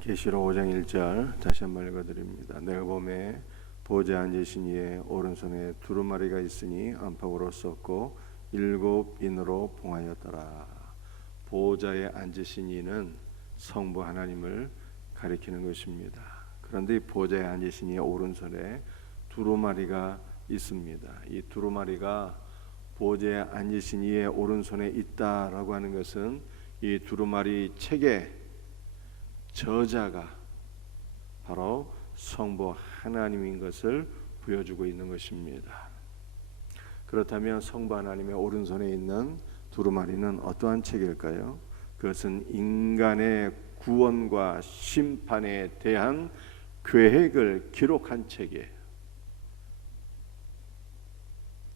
계시록 5장 1절 다시 한번 읽어드립니다. 내가 보매 보좌에 앉으신 이의 오른손에 두루마리가 있으니 안팎으로 썼고 7인으로 봉하였더라. 보좌에 앉으신 이는 성부 하나님을 가리키는 것입니다. 그런데 이 보좌에 앉으신 이의 오른손에 두루마리가 있습니다. 이 두루마리가 보좌에 앉으신 이의 오른손에 있다라고 하는 것은 이 두루마리 책의 저자가 바로 성부 하나님인 것을 보여주고 있는 것입니다. 그렇다면 성부 하나님의 오른손에 있는 두루마리는 어떠한 책일까요? 그것은 인간의 구원과 심판에 대한 계획을 기록한 책이에요.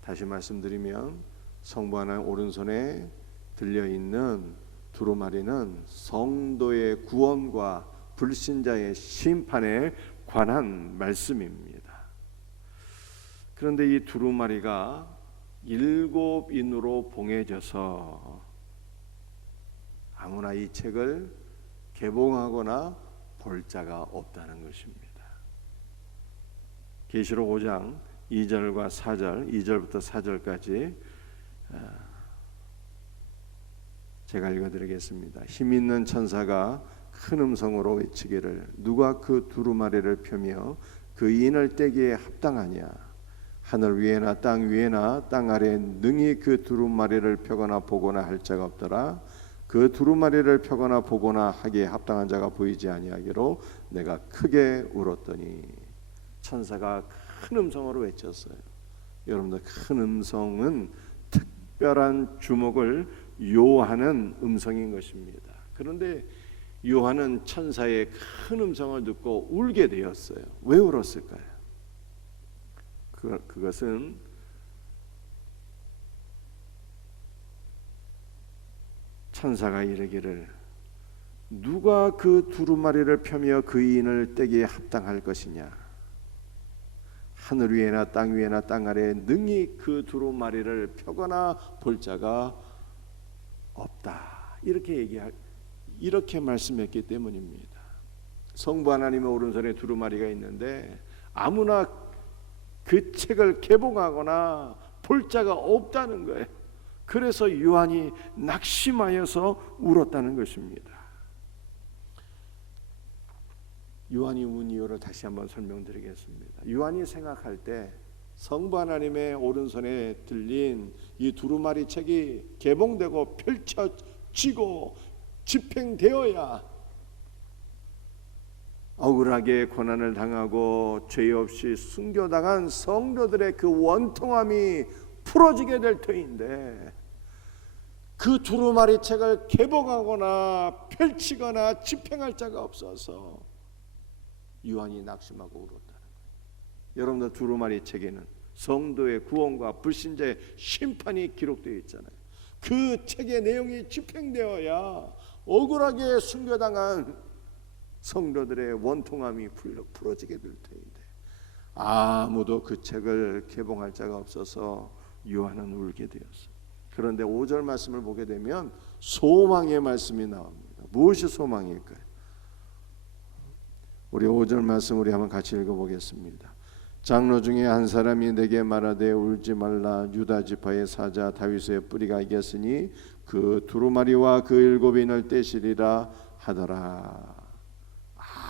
다시 말씀드리면 성부 하나님 오른손에 들려있는 두루마리는 성도의 구원과 불신자의 심판에 관한 말씀입니다. 그런데 이 두루마리가 7인으로 봉해져서 아무나 이 책을 개봉하거나 볼 자가 없다는 것입니다. 계시록 5장 2절과 4절, 2절부터 4절까지 제가 읽어드리겠습니다. 힘있는 천사가 큰 음성으로 외치기를 누가 그 두루마리를 펴며 그 인을 떼기에 합당하냐. 하늘 위에나 땅 위에나 땅 아래에 능히 그 두루마리를 펴거나 보거나 할 자가 없더라. 그 두루마리를 펴거나 보거나 하기에 합당한 자가 보이지 아니하기로 내가 크게 울었더니 천사가 큰 음성으로 외쳤어요. 여러분들 큰 음성은 특별한 주목을 요하는 음성인 것입니다. 그런데 요한은 천사의 큰 음성을 듣고 울게 되었어요. 왜 울었을까요? 그것은 천사가 이르기를 누가 그 두루마리를 펴며 그 인을 떼기에 합당할 것이냐. 하늘 위에나 땅 위에나 땅 아래에 능히 그 두루마리를 펴거나 볼 자가 없다. 이렇게 말씀했기 때문입니다. 성부 하나님의 오른손에 두루마리가 있는데 아무나 그 책을 개봉하거나 볼 자가 없다는 거예요. 그래서 요한이 낙심하여서 울었다는 것입니다. 요한이 운 이유를 다시 한번 설명드리겠습니다. 요한이 생각할 때 성부 하나님의 오른손에 들린 이 두루마리 책이 개봉되고 펼쳐지고 집행되어야 억울하게 고난을 당하고 죄 없이 순교당한 성도들의 그 원통함이 풀어지게 될 터인데 그 두루마리 책을 개봉하거나 펼치거나 집행할 자가 없어서 요한이 낙심하고 울었다는 거예요. 여러분들 두루마리 책에는 성도의 구원과 불신자의 심판이 기록되어 있잖아요. 그 책의 내용이 집행되어야 억울하게 순교당한 성도들의 원통함이 풀어지게 될 터인데 아무도 그 책을 개봉할 자가 없어서 요한은 울게 되었어요. 그런데 5절 말씀을 보게 되면 소망의 말씀이 나옵니다. 무엇이 소망일까요? 우리 5절 말씀 우리 한번 같이 읽어보겠습니다. 장로 중에 한 사람이 내게 말하되 울지 말라. 유다 지파의 사자 다윗의 뿌리가 이겼으니 그 두루마리와 그 7인을 떼시리라 하더라.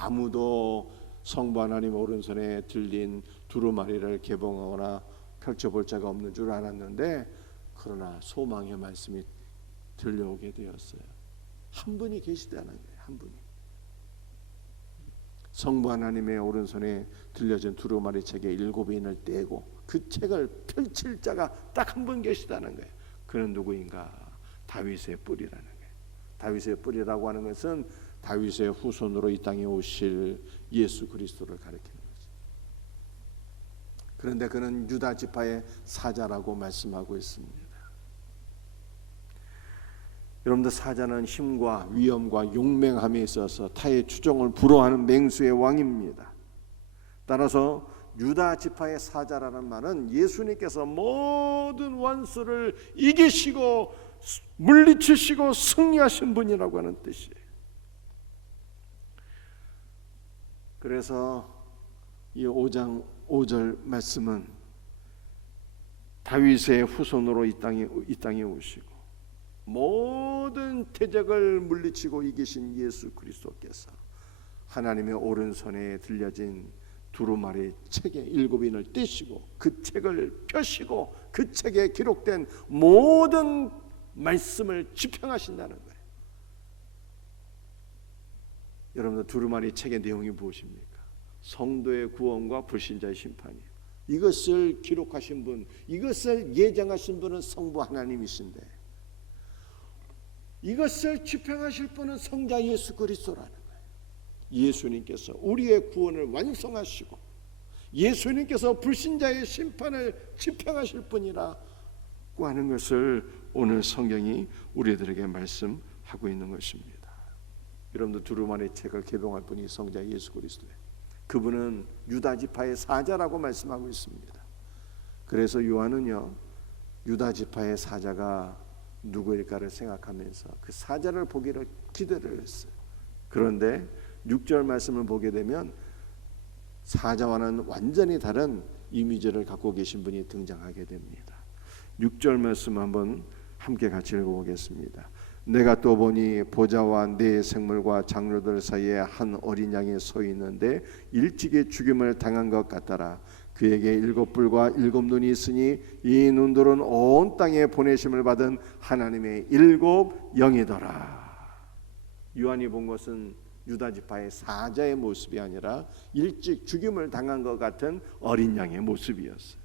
아무도 성부 하나님 오른손에 들린 두루마리를 개봉하거나 펼쳐볼 자가 없는 줄 알았는데 그러나 소망의 말씀이 들려오게 되었어요. 한 분이 계시다는 거예요. 한 분이. 성부 하나님의 오른손에 들려진 두루마리 책의 7인을 떼고 그 책을 펼칠 자가 딱 한 분 계시다는 거예요. 그는 누구인가? 다윗의 뿌리라는 거예요. 다윗의 뿌리라고 하는 것은 다윗의 후손으로 이 땅에 오실 예수 그리스도를 가리키는 거죠. 그런데 그는 유다 지파의 사자라고 말씀하고 있습니다. 여러분들 사자는 힘과 위엄과 용맹함에 있어서 타의 추종을 불허하는 맹수의 왕입니다. 따라서 유다 지파의 사자라는 말은 예수님께서 모든 원수를 이기시고 물리치시고 승리하신 분이라고 하는 뜻이에요. 그래서 이 5장 5절 말씀은 다윗의 후손으로 이 땅에 오시고 모든 대적을 물리치고 이기신 예수 그리스도께서 하나님의 오른손에 들려진 두루마리 책의 7인을 떼시고 그 책을 펴시고 그 책에 기록된 모든 말씀을 집행하신다는 거예요. 여러분들 두루마리 책의 내용이 무엇입니까? 성도의 구원과 불신자의 심판이에요. 이것을 기록하신 분, 이것을 예정하신 분은 성부 하나님이신데 이것을 집행하실 분은 성자 예수 그리스도라는 거예요. 예수님께서 우리의 구원을 완성하시고 예수님께서 불신자의 심판을 집행하실 분이라고 하는 것을 오늘 성경이 우리들에게 말씀하고 있는 것입니다. 여러분들 두루마리 책을 개봉할 분이 성자 예수 그리스도예요. 그분은 유다 지파의 사자라고 말씀하고 있습니다. 그래서 요한은요, 유다 지파의 사자가 누구일까를 생각하면서 그 사자를 보기를 기대를 했어요. 그런데 6절 말씀을 보게 되면 사자와는 완전히 다른 이미지를 갖고 계신 분이 등장하게 됩니다. 6절 말씀 한번 함께 같이 읽어보겠습니다. 내가 또 보니 보좌와 네 생물과 장로들 사이에 한 어린 양이 서 있는데 일찍이 죽임을 당한 것 같더라. 그에게 7뿔과 7눈이 있으니 이 눈들은 온 땅에 보내심을 받은 하나님의 7 영이더라. 요한이 본 것은 유다 지파의 사자의 모습이 아니라 일찍 죽임을 당한 것 같은 어린 양의 모습이었어요.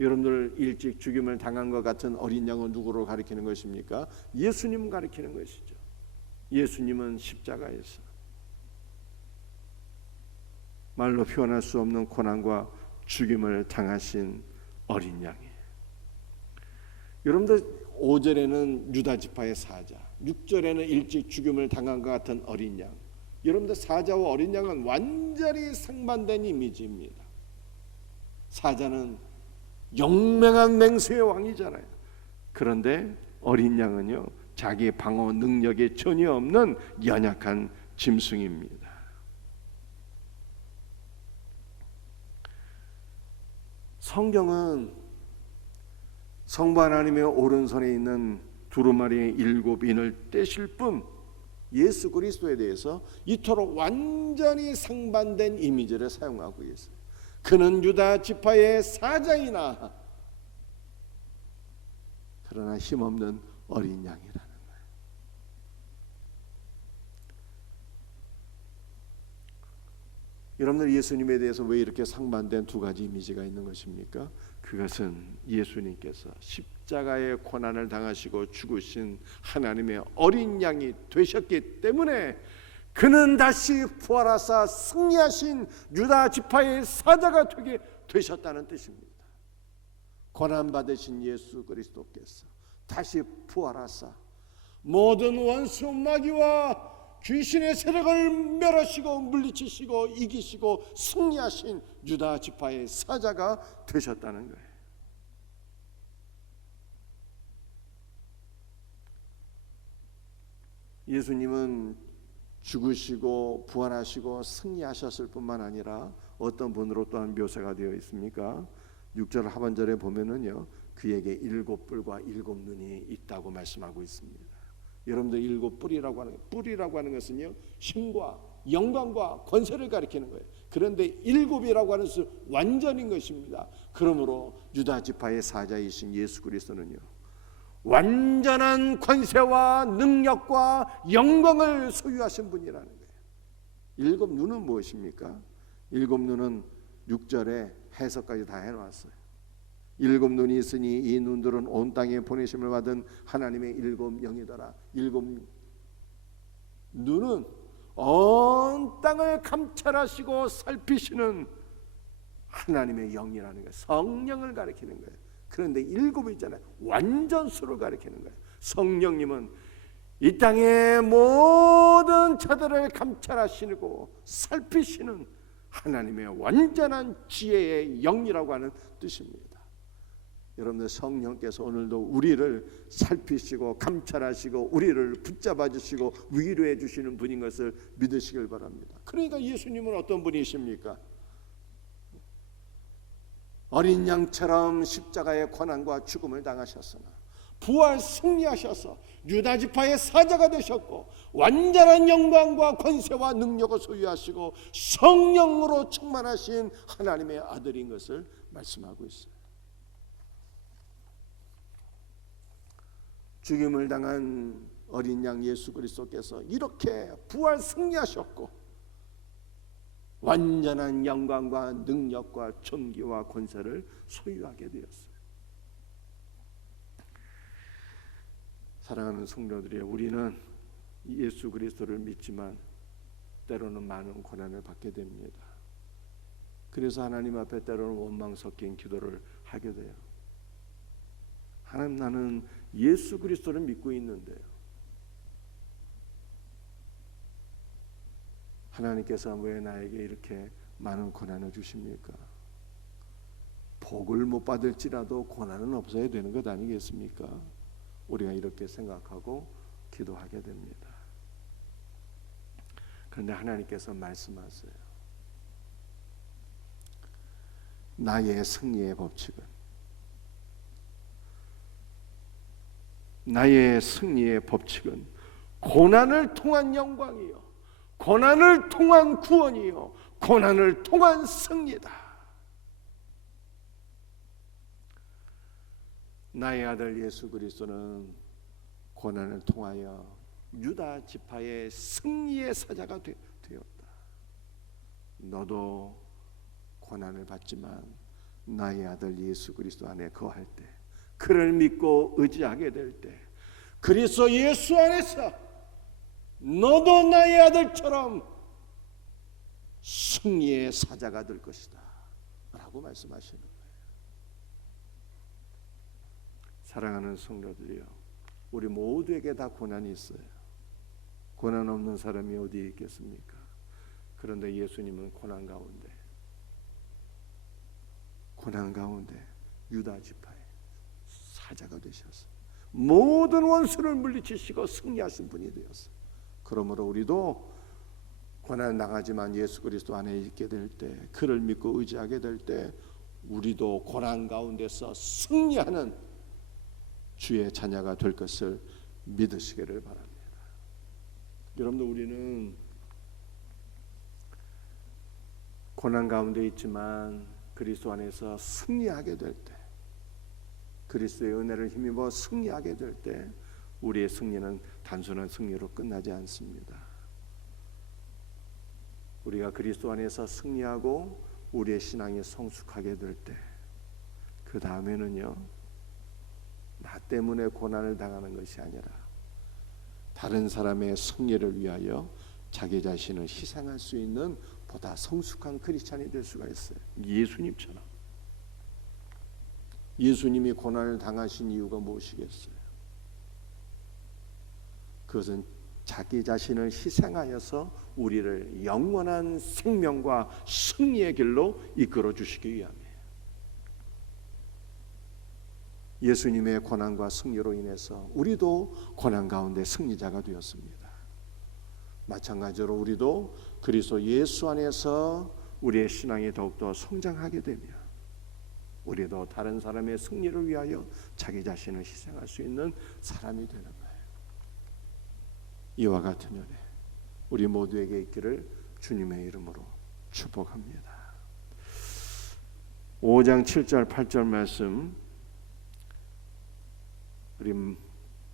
여러분들, 일찍 죽임을 당한 것 같은 어린 양은 누구로 가리키는 것입니까? 예수님 가리키는 것이죠. 예수님은 십자가에서 말로 표현할 수 없는 고난과 죽임을 당하신 어린 양이에요. 여러분들, 5절에는 유다 지파의 사자, 6절에는 일찍 죽임을 당한 것 같은 어린 양. 여러분들, 사자와 어린 양은 완전히 상반된 이미지입니다. 사자는 영맹한 맹수의 왕이잖아요. 그런데 어린 양은요, 자기 방어 능력이 전혀 없는 연약한 짐승입니다. 성경은 성부 하나님의 오른손에 있는 두루마리의 7인을 떼실 분 예수 그리스도에 대해서 이토록 완전히 상반된 이미지를 사용하고 있어요. 그는 유다 지파의 사자이나 그러나 힘없는 어린 양이라는 거예요. 여러분들, 예수님에 대해서 왜 이렇게 상반된 두 가지 이미지가 있는 것입니까? 그것은 예수님께서 십자가의 고난을 당하시고 죽으신 하나님의 어린 양이 되셨기 때문에 그는 다시 부활하사 승리하신 유다 지파의 사자가 되게 되셨다는 뜻입니다. 고난받으신 예수 그리스도께서 다시 부활하사 모든 원수 마귀와 귀신의 세력을 멸하시고 물리치시고 이기시고 승리하신 유다 지파의 사자가 되셨다는 거예요. 예수님은 죽으시고 부활하시고 승리하셨을 뿐만 아니라 어떤 분으로 또한 묘사가 되어 있습니까? 6절 하반절에 보면은요, 그에게 7뿔과 7눈이 있다고 말씀하고 있습니다. 여러분들, 7뿔이라고 하는, 뿔이라고 하는 것은요, 힘과 영광과 권세를 가리키는 거예요. 그런데 7이라고 하는 것은 완전인 것입니다. 그러므로 유다 지파의 사자이신 예수 그리스도는요, 완전한 권세와 능력과 영광을 소유하신 분이라는 거예요. 7눈은 무엇입니까? 7눈은 6절에 해석까지 다 해놨어요. 7눈이 있으니 이 눈들은 온 땅에 보내심을 받은 하나님의 7 영이더라. 7 눈은 온 땅을 감찰하시고 살피시는 하나님의 영이라는 거예요. 성령을 가리키는 거예요. 그런데 7이 있잖아요. 완전수를 가리키는 거예요. 성령님은 이 땅의 모든 자들을 감찰하시고 살피시는 하나님의 완전한 지혜의 영이라고 하는 뜻입니다. 여러분들 성령께서 오늘도 우리를 살피시고 감찰하시고 우리를 붙잡아 주시고 위로해 주시는 분인 것을 믿으시길 바랍니다. 그러니까 예수님은 어떤 분이십니까? 어린 양처럼 십자가의 고난과 죽음을 당하셨으나 부활 승리하셔서 유다 지파의 사자가 되셨고 완전한 영광과 권세와 능력을 소유하시고 성령으로 충만하신 하나님의 아들인 것을 말씀하고 있어요. 죽임을 당한 어린 양 예수 그리스도께서 이렇게 부활 승리하셨고 완전한 영광과 능력과 존귀와 권세를 소유하게 되었어요. 사랑하는 성도들이여, 우리는 예수 그리스도를 믿지만 때로는 많은 고난을 받게 됩니다. 그래서 하나님 앞에 때로는 원망 섞인 기도를 하게 돼요. 하나님, 나는 예수 그리스도를 믿고 있는데요, 하나님께서 왜 나에게 이렇게 많은 고난을 주십니까? 복을 못 받을지라도 고난은 없어야 되는 것 아니겠습니까? 우리가 이렇게 생각하고 기도하게 됩니다. 그런데 하나님께서 말씀하세요. 나의 승리의 법칙은, 나의 승리의 법칙은 고난을 통한 영광이요, 고난을 통한 구원이요, 고난을 통한 승리다. 나의 아들 예수 그리스도는 고난을 통하여 유다 지파의 승리의 사자가 되었다. 너도 고난을 받지만 나의 아들 예수 그리스도 안에 거할 때, 그를 믿고 의지하게 될 때, 그리스도 예수 안에서 너도 나의 아들처럼 승리의 사자가 될 것이다 라고 말씀하시는 거예요. 사랑하는 성도들이여, 우리 모두에게 다 고난이 있어요. 고난 없는 사람이 어디에 있겠습니까? 그런데 예수님은 고난 가운데 유다 지파의 사자가 되셨어요. 모든 원수를 물리치시고 승리하신 분이 되었어요. 그러므로 우리도 고난 당하지만 예수 그리스도 안에 있게 될 때, 그를 믿고 의지하게 될 때, 우리도 고난 가운데서 승리하는 주의 자녀가 될 것을 믿으시기를 바랍니다. 여러분들, 우리는 고난 가운데 있지만 그리스도 안에서 승리하게 될 때, 그리스도의 은혜를 힘입어 승리하게 될 때, 우리의 승리는 단순한 승리로 끝나지 않습니다. 우리가 그리스도 안에서 승리하고 우리의 신앙이 성숙하게 될 때, 그 다음에는요, 나 때문에 고난을 당하는 것이 아니라 다른 사람의 승리를 위하여 자기 자신을 희생할 수 있는 보다 성숙한 크리스찬이 될 수가 있어요. 예수님처럼. 예수님이 고난을 당하신 이유가 무엇이겠어요? 그것은 자기 자신을 희생하여서 우리를 영원한 생명과 승리의 길로 이끌어 주시기 위함이에요. 예수님의 고난과 승리로 인해서 우리도 고난 가운데 승리자가 되었습니다. 마찬가지로 우리도 그리스도 예수 안에서 우리의 신앙이 더욱더 성장하게 되며 우리도 다른 사람의 승리를 위하여 자기 자신을 희생할 수 있는 사람이 되는 거예요. 이와 같은 은혜 우리 모두에게 있기를 주님의 이름으로 축복합니다. 5장 7절 8절 말씀 우리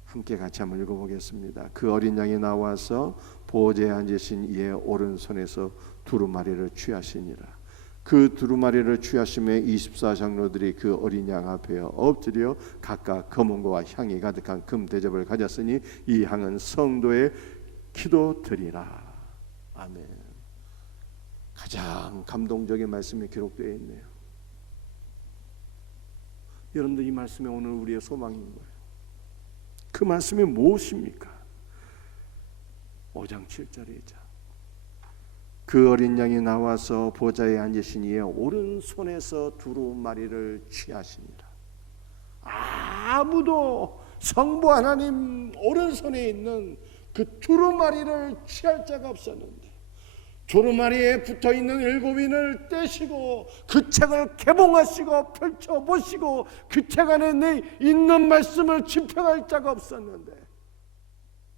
함께 같이 한번 읽어보겠습니다. 그 어린 양이 나와서 보호자에 앉으신 이의 오른손에서 두루마리를 취하시니라. 그 두루마리를 취하심에 24장로들이 그 어린 양 앞에 엎드려 각각 검은고와 향이 가득한 금 대접을 가졌으니 이 향은 성도의 기도드리라. 아멘. 가장 감동적인 말씀이 기록되어 있네요. 여러분들, 이 말씀이 오늘 우리의 소망인 거예요. 그 말씀이 무엇입니까? 5장 7절이죠. 그 어린 양이 나와서 보좌에 앉으신 이의 오른손에서 두루마리를 취하시니라. 아무도 성부 하나님 오른손에 있는 그 두루마리를 취할 자가 없었는데, 두루마리에 붙어있는 7인을 떼시고 그 책을 개봉하시고 펼쳐보시고 그 책 안에 있는 말씀을 집행할 자가 없었는데,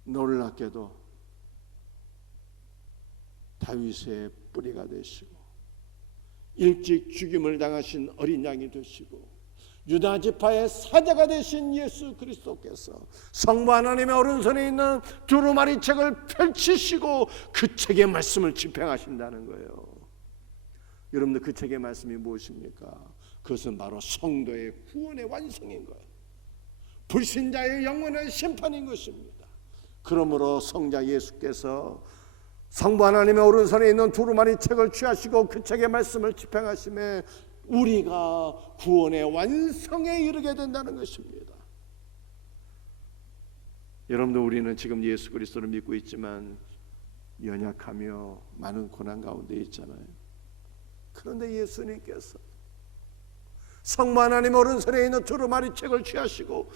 놀랍게도 다윗의 뿌리가 되시고 일찍 죽임을 당하신 어린 양이 되시고 유다 지파의 사자가 되신 예수 그리스도께서 성부 하나님의 오른손에 있는 두루마리 책을 펼치시고 그 책의 말씀을 집행하신다는 거예요. 여러분들, 그 책의 말씀이 무엇입니까? 그것은 바로 성도의 구원의 완성인 거예요. 불신자의 영원한 심판인 것입니다. 그러므로 성자 예수께서 성부 하나님의 오른손에 있는 두루마리 책을 취하시고 그 책의 말씀을 집행하심에 우리가 구원의 완성에 이르게 된다는 것입니다. 여러분들, 우리는 지금 예수 그리스도를 믿고 있지만 연약하며 많은 고난 가운데 있잖아요. 그런데 예수님께서 성부 하나님 오른손에 있는 두루마리 책을 취하시고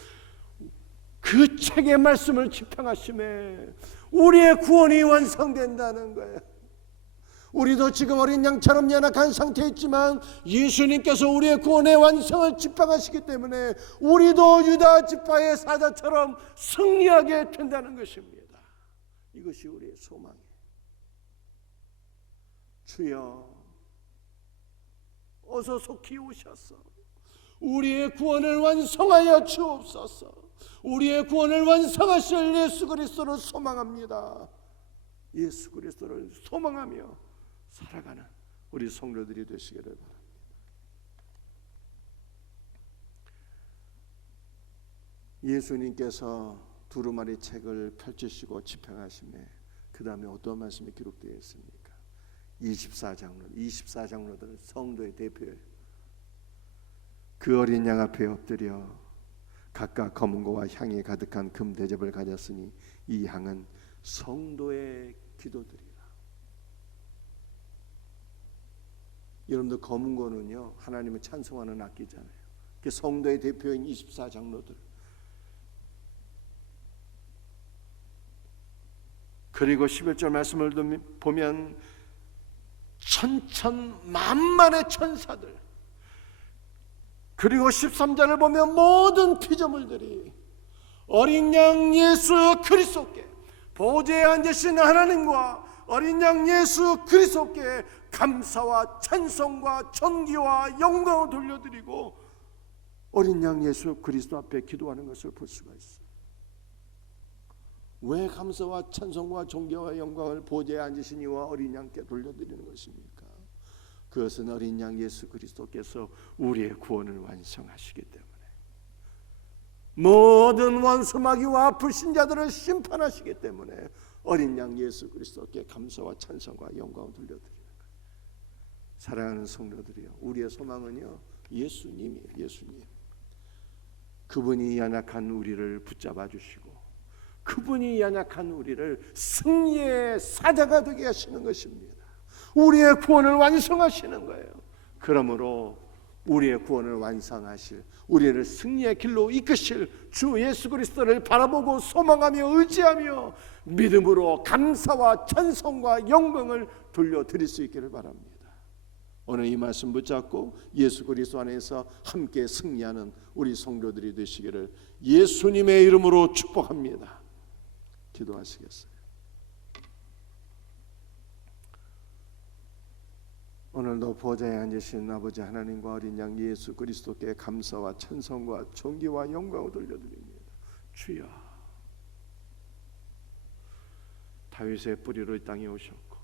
그 책의 말씀을 집행하심에 우리의 구원이 완성된다는 거예요. 우리도 지금 어린 양처럼 연약한 상태에 있지만 예수님께서 우리의 구원의 완성을 집행하시기 때문에 우리도 유다 지파의 사자처럼 승리하게 된다는 것입니다. 이것이 우리의 소망이에요. 주여, 어서 속히 오셔서 우리의 구원을 완성하여 주옵소서. 우리의 구원을 완성하실 예수 그리스도를 소망합니다. 예수 그리스도를 소망하며 살아가는 우리 성도들이 되시기를 바랍니다. 예수님께서 두루마리 책을 펼치시고 집행하심에 그 다음에 어떤 말씀이 기록되어 있습니까? 24장로들은 성도의 대표예요. 그 어린 양 앞에 엎드려 각각 검은고와 향이 가득한 금 대접을 가졌으니 이 향은 성도의 기도들이라. 여러분들, 검은고는요 하나님을 찬송하는 악기잖아요. 그 성도의 대표인 24장로들, 그리고 11절 말씀을 보면 천천만만의 천사들, 그리고 13절을 보면 모든 피조물들이 어린 양 예수 그리스도께, 보좌에 앉으신 하나님과 어린 양 예수 그리스도께 감사와 찬송과 존귀와 영광을 돌려드리고 어린 양 예수 그리스도 앞에 기도하는 것을 볼 수가 있어요. 왜 감사와 찬송과 존귀와 영광을 보좌에 앉으신 이와 어린 양께 돌려드리는 것입니까? 그것은 어린 양 예수 그리스도께서 우리의 구원을 완성하시기 때문에, 모든 원수마귀와 불신자들을 심판하시기 때문에 어린 양 예수 그리스도께 감사와 찬송과 영광을 돌려드리는 거예요. 사랑하는 성도들이요, 우리의 소망은요 예수님이에요. 예수님. 그분이 연약한 우리를 붙잡아 주시고 그분이 연약한 우리를 승리의 사자가 되게 하시는 것입니다. 우리의 구원을 완성하시는 거예요. 그러므로 우리의 구원을 완성하실, 우리를 승리의 길로 이끄실 주 예수 그리스도를 바라보고 소망하며 의지하며 믿음으로 감사와 찬송과 영광을 돌려드릴 수 있기를 바랍니다. 오늘 이 말씀 붙잡고 예수 그리스도 안에서 함께 승리하는 우리 성도들이 되시기를 예수님의 이름으로 축복합니다. 기도하시겠어요? 오늘도 보좌에 앉으신 아버지 하나님과 어린 양 예수 그리스도께 감사와 찬송과 존귀와 영광을 돌려드립니다. 주여, 다윗의 뿌리로 이 땅에 오셨고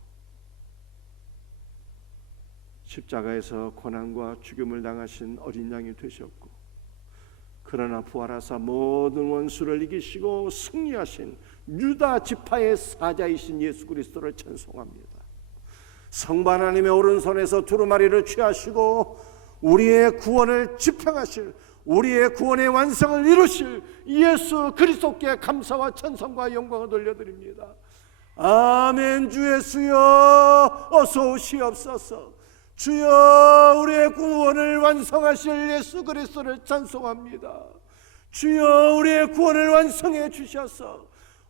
십자가에서 고난과 죽임을 당하신 어린 양이 되셨고, 그러나 부활하사 모든 원수를 이기시고 승리하신 유다 지파의 사자이신 예수 그리스도를 찬송합니다. 성부 하나님의 오른손에서 두루마리를 취하시고 우리의 구원을 집행하실, 우리의 구원의 완성을 이루실 예수 그리스도께 감사와 찬송과 영광을 돌려드립니다. 아멘. 주 예수여 어서 오시옵소서. 주여, 우리의 구원을 완성하실 예수 그리스도를 찬송합니다. 주여 우리의 구원을 완성해 주셔서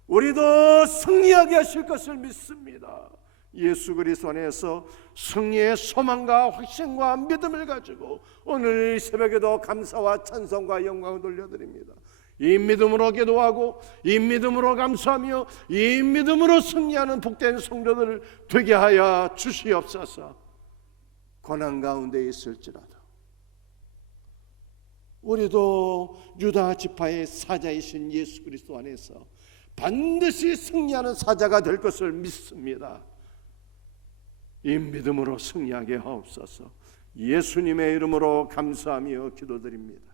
우리도 승리하게 하실 것을 믿습니다. 예수 그리스도 안에서 승리의 소망과 확신과 믿음을 가지고 오늘 새벽에도 감사와 찬송과 영광을 돌려드립니다. 이 믿음으로 기도하고 이 믿음으로 감사하며 이 믿음으로 승리하는 복된 성도들 되게 하여 주시옵소서. 고난 가운데 있을지라도 우리도 유다 지파의 사자이신 예수 그리스도 안에서 반드시 승리하는 사자가 될 것을 믿습니다. 이 믿음으로 승리하게 하옵소서. 예수님의 이름으로 감사하며 기도드립니다.